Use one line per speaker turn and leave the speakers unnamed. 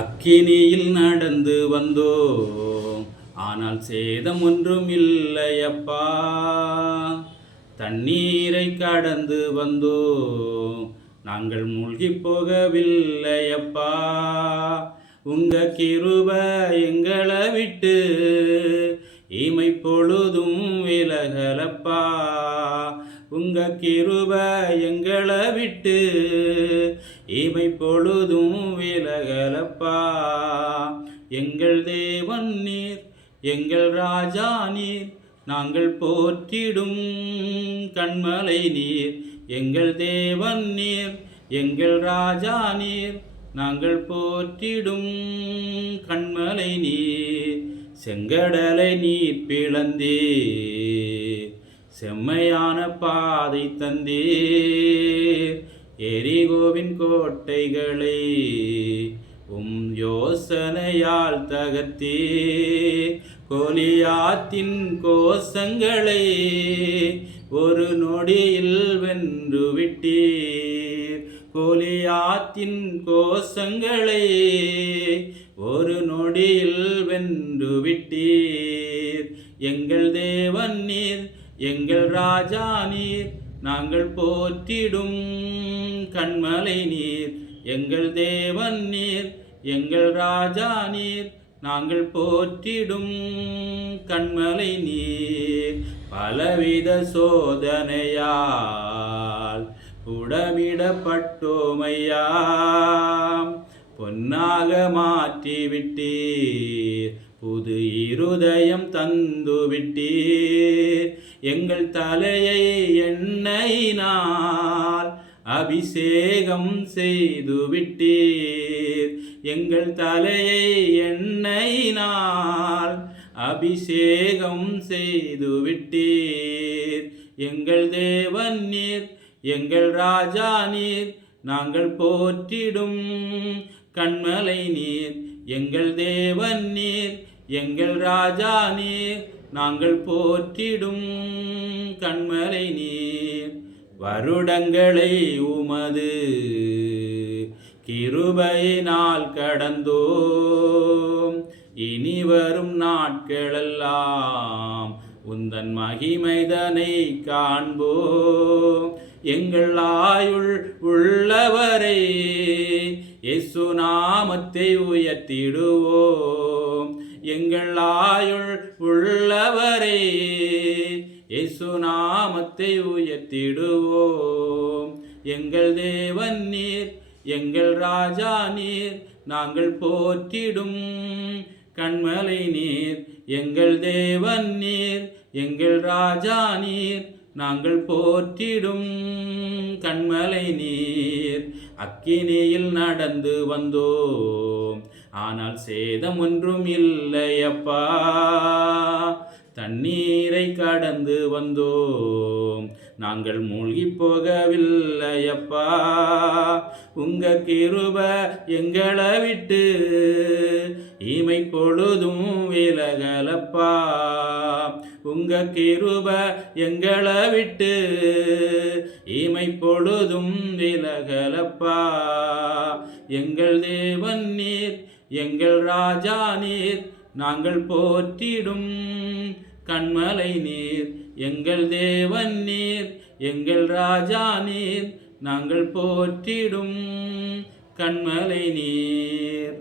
அக்கினியில் நடந்து வந்தோம் ஆனால் சேதம் ஒன்றும் இல்லையப்பா. தண்ணீரை கடந்து வந்தோம் நாங்கள் மூழ்கி போகவில்லையப்பா. உங்க கிருப எங்களை விட்டு இமை பொழுதும் விலகலப்பா. உங்க கிருப எங்களை விட்டு இவை பொழுதும் விலகலப்பா. எங்கள் தேவன் நீர் எங்கள் ராஜா நீர் நாங்கள் போற்றிடும் கண்மலை நீர். எங்கள் தேவன் நீர் எங்கள் ராஜா நீர் நாங்கள் போற்றிடும் கண்மலை நீர். செங்கடலை நீர் பிளந்தீர் செம்மையான பாதை தந்தீர். எரிகோவின் கோட்டைகளை உம் யோசனையால் தகர்த்தே. கோலியாத்தின் கோஷங்களை ஒரு நொடியில் வென்று விட்டீர். கோலியாத்தின் கோஷங்களை ஒரு நொடியில் வென்று விட்டீர். எங்கள் தேவன் நீர் எங்கள் ராஜா நீர் நாங்கள் போற்றிடும் கண்மலை நீர் எங்கள் தேவன் நீர் எங்கள் ராஜா நீர். நாங்கள் போற்றிடும் கண்மலை நீர் பலவித சோதனையால் உடமிடப்பட்டோமையா பொன்னாக மாற்றிவிட்டீர் புது இருதயம் தந்துவிட்டீர். எங்கள் தலையை எண்ணெயினால் அபிஷேகம் செய்து விட்டீர் எங்கள் தலையை எண்ணெயினால் அபிஷேகம் செய்து விட்டீர் எங்கள் தேவன் நீர் எங்கள் ராஜா நீர் நாங்கள் போற்றிடும் கண்மலை நீர். எங்கள் தேவன் நீர் எங்கள் ராஜா நீர் நாங்கள் போற்றிடும் கண்மலை நீர் வருடங்களை உமது கிருபையினால் கடந்தோம். இனி வரும் நாட்களெல்லாம் உந்தன் மகிமைதனை காண்போம். எங்கள் ஆயுள் உள்ளவரை இயேசு நாமத்தை உயர்த்திடுவோம். எங்கள் ஆயுள் உள்ளவரே இயேசு நாமத்தை உயர்த்திடுவோம். எங்கள் தேவன் நீர் எங்கள் ராஜா நீர் நாங்கள் போற்றிடும் கண்மலை நீர். எங்கள் தேவன் நீர் எங்கள் ராஜா நீர் நாங்கள் போற்றிடும் கண்மலை நீர் அக்கினியில் நடந்து வந்தோம். ஆனால் சேதம் ஒன்றும் இல்லையப்பா தண்ணீரை கடந்து வந்தோம். நாங்கள் மூழ்கி போகவில்லையப்பா உங்க கிருப எங்களை விட்டு இமை பொழுதும் விலகலப்பா. உங்க கிருப எங்களை விட்டு. இமை பொழுதும் விலகலப்பா. எங்கள் தேவன் நீர் எங்கள் ராஜா நீர் நாங்கள் போற்றிடும் கண்மலை நீர். எங்கள் தேவன் நீர் எங்கள் ராஜா நீர் நாங்கள் போற்றிடும் கண்மலை நீர்.